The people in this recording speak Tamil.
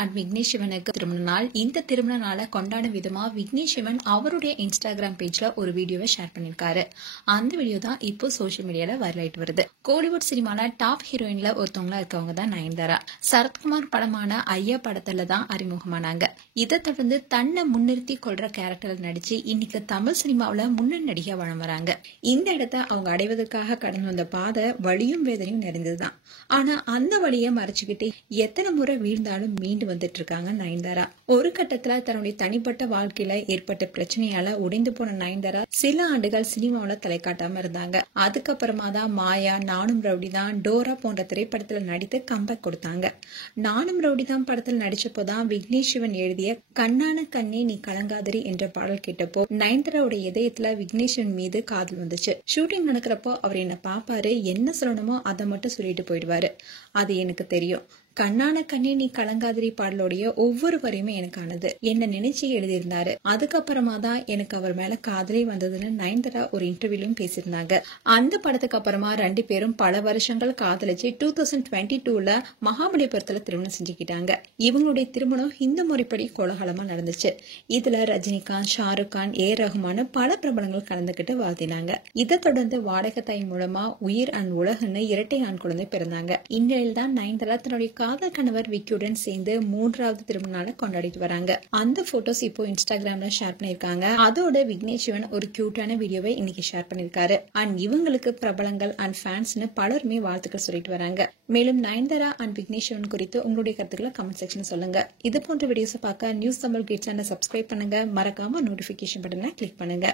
அண்ட் விக்னேஷ் சிவனுக்கு திருமண நாள். இந்த திருமண நாளை கொண்டாடும் விதமா விக்னேஷ் சிவன் அவருடைய இன்ஸ்டாகிராம் பேஜ்ல ஒரு வீடியோவை ஷேர் பண்ணிருக்காரு. அந்த வீடியோ தான் இப்போ சோசியல் மீடியால வைரல் ஆயிட்டு வருது. கோலிவுட் சினிமால டாப் ஹீரோயின்ல ஒருத்தவங்களா இருக்கவங்க தான் நயன்தாரா. சரத்குமார் படமான ஐயா படத்துல தான் அறிமுகமானாங்க. இதை தொடர்ந்து தன்னை முன்னிறுத்தி கொள்ற கேரக்டர் நடிச்சு இன்னைக்கு தமிழ் சினிமாவில முன்னணி நடிகை வளம் வராங்க. இந்த இடத்தை அவங்க அடைவதற்காக கடந்து வந்த பாதை வலியும் வேதனையும் நிறைந்ததுதான். ஆனா அந்த வழியை மறைச்சுக்கிட்டு எத்தனை முறை வீழ்ந்தாலும் மீண்டு வந்துட்டு இருக்காங்க நயன்தாரா. ஒரு கட்டத்துல தன்னுடைய தனிப்பட்ட வாழ்க்கையில ஏற்பட்ட பிரச்சனையால உடைந்து போன நயன்தாரா சில ஆண்டுகள் சினிமாவில தலை காட்டாம இருந்தாங்க. அதுக்கப்புறமா தான் மாயா, நானும் ரவுடிதான், டோரா போன்ற திரைப்படத்துல நடித்து கம்பேக் கொடுத்தாங்க. நானும் ரவுடிதான் படத்தில் நடிச்சப்போதான் விக்னேஷ் சிவன் எழுதிய கண்ணான கண்ணே நீ கலங்காதரி என்ற பாடல் கேட்டப்போ நயன்தாராவுடைய இதயத்துல விக்னேஷ் சிவன் மீது காதல் வந்துச்சு. ஷூட்டிங் நடக்கிறப்போ அவர் என்ன பாப்பாரு, என்ன சொல்லணுமோ அதை மட்டும் சொல்லிட்டு போயிடுவாரு. அது எனக்கு தெரியும். கண்ணான கண்ணே நீ கலங்காதிரி பாடலோடைய ஒவ்வொரு வரையுமே எனக்கானது. என்ன நினைச்சு எழுதியிருந்தாரு. அதுக்கப்புறமா தான் எனக்கு அவர் மேல காதலே வந்ததுன்னு நயன்தாரா ஒரு இன்டர்வியூலும் பேசியிருந்தாங்க. அந்த படத்துக்கு அப்புறமா ரெண்டு பேரும் பல வருஷங்கள் காதலிச்சு 2022ல மகாபலிபுரத்துல திருமணம் செஞ்சுக்கிட்டாங்க. இவங்களுடைய திருமணம் இந்து முறைப்படி கோலாகலமா நடந்துச்சு. இதுல ரஜினிகாந்த், ஷாருக் கான், ஏ ரஹ்மான் பல பிரபலங்கள் கலந்துகிட்டு வாழ்த்தினாங்க. இதை தொடர்ந்து வாடகை தாய் மூலமா உயிர் அண்ட் உலகன்னு இரட்டை ஆண் குழந்தை பிறந்தாங்க. இந்நிலையில் தான் நயன்தாரா தன்னுடைய காதல் கணவர் விக்கியுடன் சேர்ந்து 3வது திருமண நாளை கொண்டாடிட்டு வராங்க. அந்த போட்டோஸ் இப்போ இன்ஸ்டாகிராம்ல ஷேர் பண்ணிருக்காங்க. அதோட விக்னேஷ் சிவன் ஒரு கியூட்டான வீடியோவை இன்னைக்கு ஷேர் பண்ணிருக்காரு. அண்ட் இவங்களுக்கு பிரபலங்கள் அண்ட் ஃபேன்ஸ்னு பலருமே வாழ்த்துக்கள் சொல்லிட்டு வராங்க. மேலும் நயன்தாரா அண்ட் விக்னேஷ் சிவன் குறித்து உங்களுடைய கருத்துக்களை கமெண்ட் செக்ஷன் சொல்லுங்க. இது போன்ற வீடியோஸ் பார்க்க நியூஸ் தமிழ் கிட்ஸ் சேனலை சப்ஸ்கிரைப் பண்ணுங்க. மறக்காம நோட்டிபிகேஷன் பட்டனை கிளிக் பண்ணுங்க.